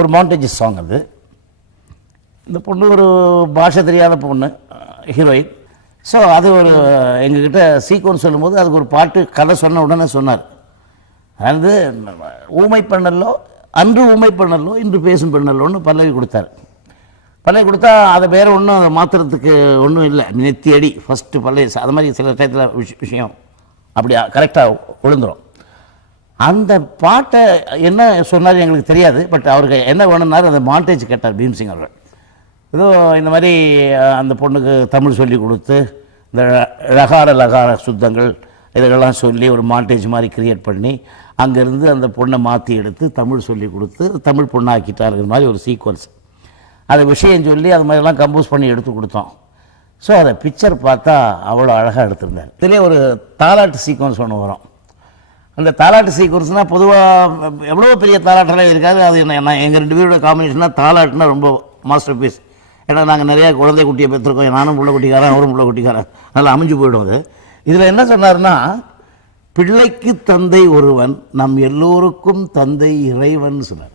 ஒரு montage song அது. இந்த பொண்ணு ஒரு பாஷை தெரியாத பொண்ணு, ஹீரோயின். ஸோ அது ஒரு எங்ககிட்ட சீக்வன்ஸ் சொல்லும்போது அதுக்கு ஒரு பாட்டு கதை சொன்ன உடனே சொன்னார். அதாவது ஊமை பண்ணலோ அன்று ஊமை பண்ணலோ இன்று பேசும் பண்ணலோன்னு பல்லவி கொடுத்தார். பல்லவி கொடுத்தா அதை வேறு ஒன்றும் அதை மாற்றுறதுக்கு ஒன்றும் இல்லை, நெத்தியடி ஃபஸ்ட்டு பல்லவி. அது மாதிரி சில டயத்தில் விஷயம் அப்படி கரெக்டாக விழுந்துடும். அந்த பாட்டை என்ன சொன்னார் எங்களுக்கு தெரியாது. பட் அவருக்கு என்ன வேணும்னாரு அந்த மாண்டேஜ் கேட்டார் பீம்சிங் அவர்கள். ஏதோ இந்த மாதிரி அந்த பொண்ணுக்கு தமிழ் சொல்லி கொடுத்து இந்த லகார லகார சுத்தங்கள் இதெல்லாம் சொல்லி ஒரு மாண்டேஜ் மாதிரி கிரியேட் பண்ணி அங்கேருந்து அந்த பொண்ணை மாற்றி எடுத்து தமிழ் சொல்லி கொடுத்து தமிழ் பொண்ணாக்கிட்டாருங்கிற மாதிரி ஒரு சீக்வன்ஸ். அதை விஷயம் சொல்லி அது மாதிரிலாம் கம்போஸ் பண்ணி எடுத்து கொடுத்தோம். ஸோ அதை பிக்சர் பார்த்தா அவ்வளோ அழகாக எடுத்திருந்தார். இதுலேயே ஒரு தாலாட்டு சீக்வன்ஸ் ஒன்று வரும். அந்த தாலாட்டு சீக்வன்ஸ்னால் பொதுவாக எவ்வளோ பெரிய தாலாட்டெல்லாம் இருக்காது. அது நான் எங்கள் 2 பேரோட காம்பினேஷனாக தாலாட்டுனா ரொம்ப மாஸ்டர் பீஸ். ஏன்னா நாங்கள் நிறையா குழந்தை குட்டியை பெற்றிருக்கோம். நானும் புள்ள குட்டிக்காரன், அவரும் புள்ள குட்டிக்காரன், நல்லா அமைஞ்சு போய்டும் அது. இதில் என்ன சொன்னார்னா, பிள்ளைக்கு தந்தை ஒருவன், நம் எல்லோருக்கும் தந்தை இறைவன் சொன்னார்.